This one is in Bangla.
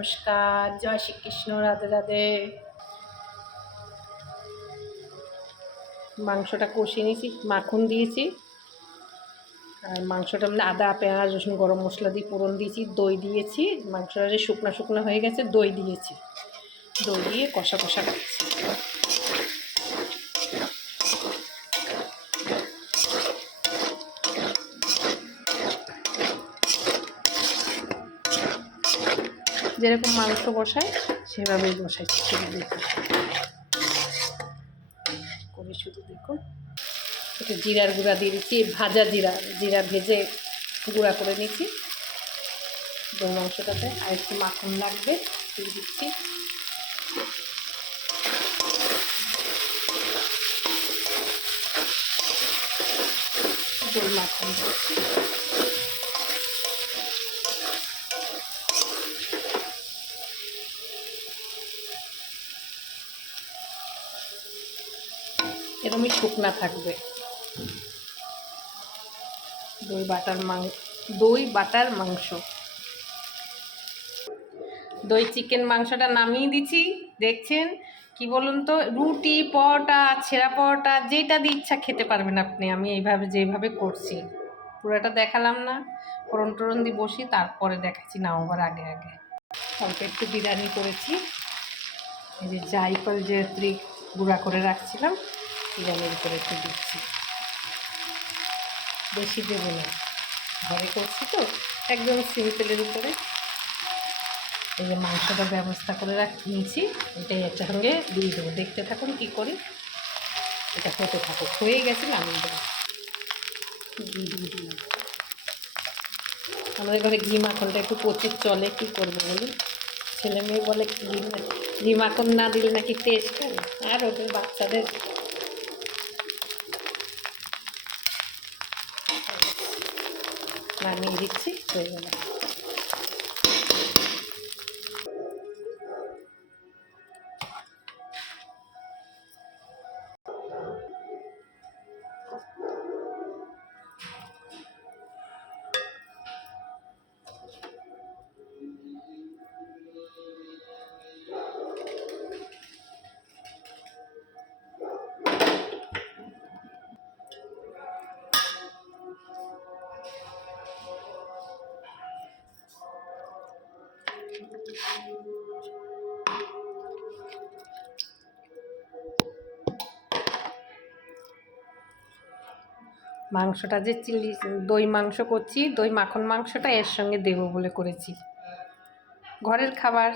নমস্কার, জয় শ্রীকৃষ্ণ, রাধে রাধে। মাংসটা কষিয়ে নিয়েছি, মাখন দিয়েছি, আর মাংসটা আদা পেঁয়াজ রসুন গরম মশলা দিয়ে ফোড়ন দিয়েছি, দই দিয়েছি। মাংসটা যে শুকনো শুকনো হয়ে গেছে, দই দিয়েছি, দই দিয়ে কষা কষা করছি। যেরকম মাংস বসায় সেভাবেই বসাইছি, শুধু দেখুন করে, শুধু দেখুন। একটু জিরার গুঁড়া দিয়ে দিচ্ছি, ভাজা জিরা ভেজে গুঁড়া করে নিচ্ছি দই মাংসটাতে। আর একটু মাখন লাগবে, দিয়ে দিচ্ছি। দই মাখন দিচ্ছি। এরকমই শুকনা থাকবে। দই বাটার মাংস, দই চিকেন মাংসটা নামিয়ে দিচ্ছি। দেখছেন কি বলুন তো, রুটি পরোটা ছেঁড়া পরোটা যেটা দিয়ে ইচ্ছা খেতে পারবেন আপনি। আমি এইভাবে যেভাবে করছি পুরোটা দেখালাম না, ফোড়ন টোড়ন দিয়ে বসি, তারপরে দেখাচ্ছি নামাবার আগে আগে। অল্প একটু বিরিয়ানি করেছি, এই যে জায়ফল জয়ত্রী গুঁড়া করে রাখছিলাম, বিরিয়ানির উপরে একটু দিচ্ছি। বেশি দেবো না, ঘরে করছি তো, একদম সিম্পলের উপরে। এই যে মাংসটা ব্যবস্থা করে নিয়েছি, এটাই একটা সঙ্গে দিয়ে দেবো। দেখতে থাকুন কী করি, এটা হতে থাকুক। হয়ে গেছে, নামিয়ে দেবো। ঘি দিয়ে দিলাম। আমাদের ঘরে ঘি মাখনটা একটু প্রচুর চলে, কী করবো বলুন। ছেলে মেয়ে বলে ঘি মাখন না দিলে নাকি টেস্ট হয়, আর ওদের বাচ্চাদের নামিয়ে দিচ্ছি, হয়ে গেল। মাংসটা যে দই মাংস করছি, দই মাখন মাংসটা এর সঙ্গে দেবো বলে করেছি। ঘরের খাবার।